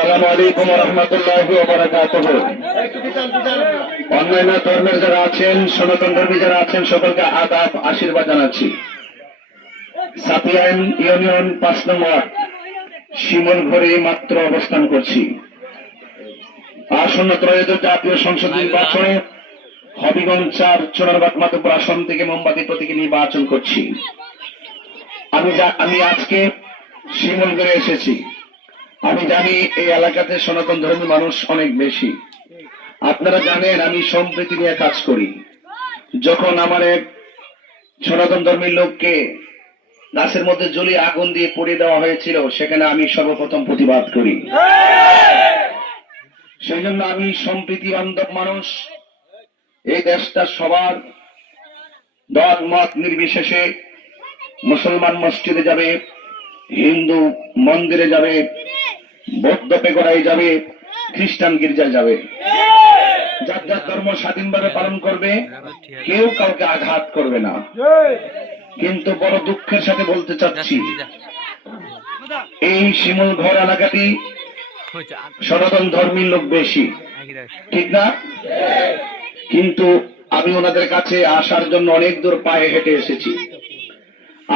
আসসালামু আলাইকুম ওয়া রাহমাতুল্লাহি ওয়া বারাকাতুহু। অন্যান্য ধর্মের যারা আছেন, সনাতন ধর্মী যারা আছেন, সকলকে আদাব আশীর্বাদ জানাচ্ছি। সাতিয়ান ইউনিয়ন ৫ নং ওয়ার্ড শিমুলঘরে মাত্র অবস্থান করছি। আসন্ন ত্রয়োদশ জাতীয় সংসদ নির্বাচনে হবিগঞ্জ ৪ চোরারবাগ মাধবপুর আসন থেকে মোমবাতি প্রতীকে নির্বাচন করছি। আমি আজকে শিমুলঘরে এসেছি। আমি জানি এই এলাকাতে সনাতন ধর্মী মানুষ অনেক বেশি। আপনারা জানেন আমি সম্প্রীতি নিয়ে কাজ করি। যখন আমার এক সনাতন ধর্মীর লোককে গাছের মধ্যে জ্বলিয়ে আগুন দিয়ে পুড়িয়ে দেওয়া হয়েছিল, সেখানে আমি সর্বপ্রথম প্রতিবাদ করি। সেই জন্য আমি সম্প্রীতি বান্ধব মানুষ। এই দেশটা সবার দল মত নির্বিশেষে, মুসলমান মসজিদে যাবে, হিন্দু মন্দিরে যাবে, বৌদ্ধ পেগোড়ায় যাবে, খ্রিস্টান গির্জায় যাবে, যার যার ধর্ম স্বাধীনভাবে পালন করবে, কেউ কাউকে আঘাত করবে না। কিন্তু বড় দুঃখের সাথে বলতে চাচ্ছি, এই শিমুলঘর এলাকাটি সনাতন ধর্মীর লোক বেশি, ঠিক না? কিন্তু আমি ওনাদের কাছে আসার জন্য অনেক দূর পায়ে হেঁটে এসেছি।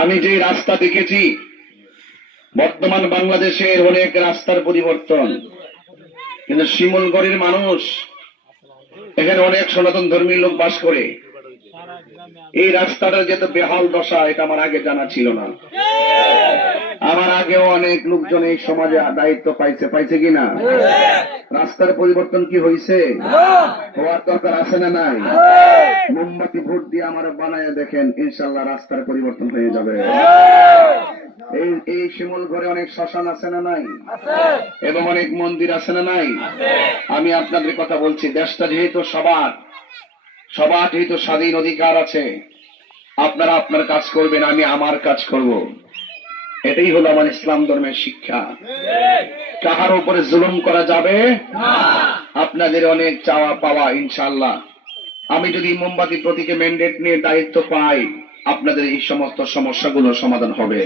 আমি যে রাস্তা দেখেছি, বর্তমান বাংলাদেশের অনেক রাস্তার পরিবর্তন, কিন্তু শিমুলগড়ের মানুষ, এখানে অনেক সনাতন ধর্মীর লোক বাস করে। এই রাস্তাটা যেহেতু বেহাল দশা, এটা আমার আগে জানা ছিল না। আমার আগেও অনেক লোকজন এই সমাজে দায়িত্ব পাইছে কিনা? রাস্তার পরিবর্তন কি হয়েছে? হওয়ার দরকার আছে না নাই? মোমবাতি ভোট দিয়ে আমার বানায় দেখেন, ইনশাল্লাহ রাস্তার পরিবর্তন হয়ে যাবে। এই শিমুলঘরে অনেক শ্মশান আছে না নাই? এবং অনেক মন্দির আছে না নাই? আমি আপনাদের কথা বলছি, দেশটা যেহেতু সবার যেহেতু স্বাধীন অধিকার আছে, আপনারা আপনার কাজ করবেন, আমি আমার কাজ করব। এটাই হলো আমার ইসলাম ধর্মের শিক্ষা। কাহার উপরে জুলুম করা যাবে না। আপনাদের অনেক চাওয়া পাওয়া, ইনশাআল্লাহ আমি যদি মোমবাতি প্রতীকে ম্যান্ডেট নিয়ে দায়িত্ব পাই, আপনাদের এই সমস্ত সমস্যাগুলো সমাধান হবে।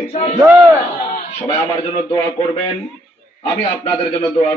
সবাই আমার জন্য দোয়া করবেন, আমি আপনাদের জন্য দোয়া